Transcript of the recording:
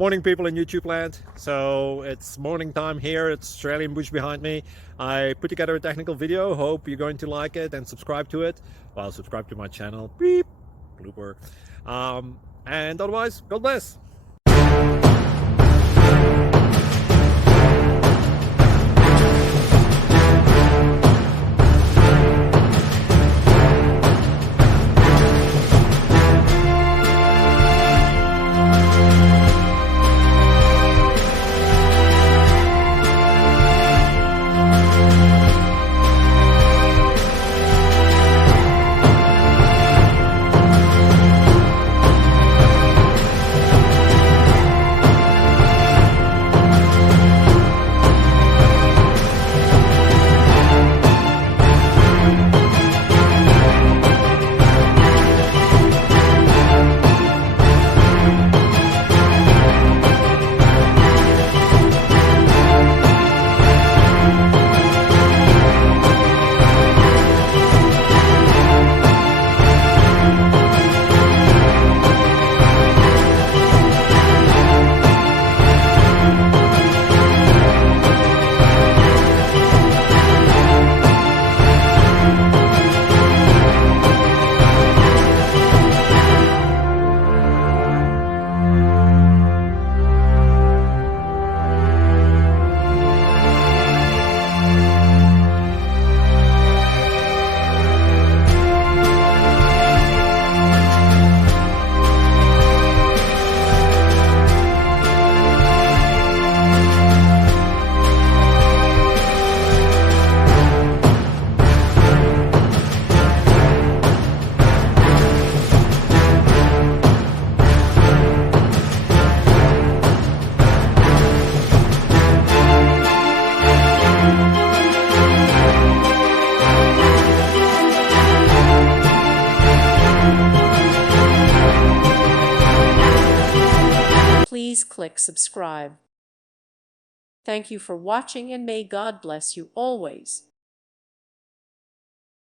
Morning, people in YouTube land. So it's morning time here. It's Australian bush behind me. I put together a technical video. Hope you're going to like it and subscribe to it. Well, subscribe to my channel. Beep. Blooper. And otherwise, God bless. Please click subscribe. Thank you for watching and may God bless you always.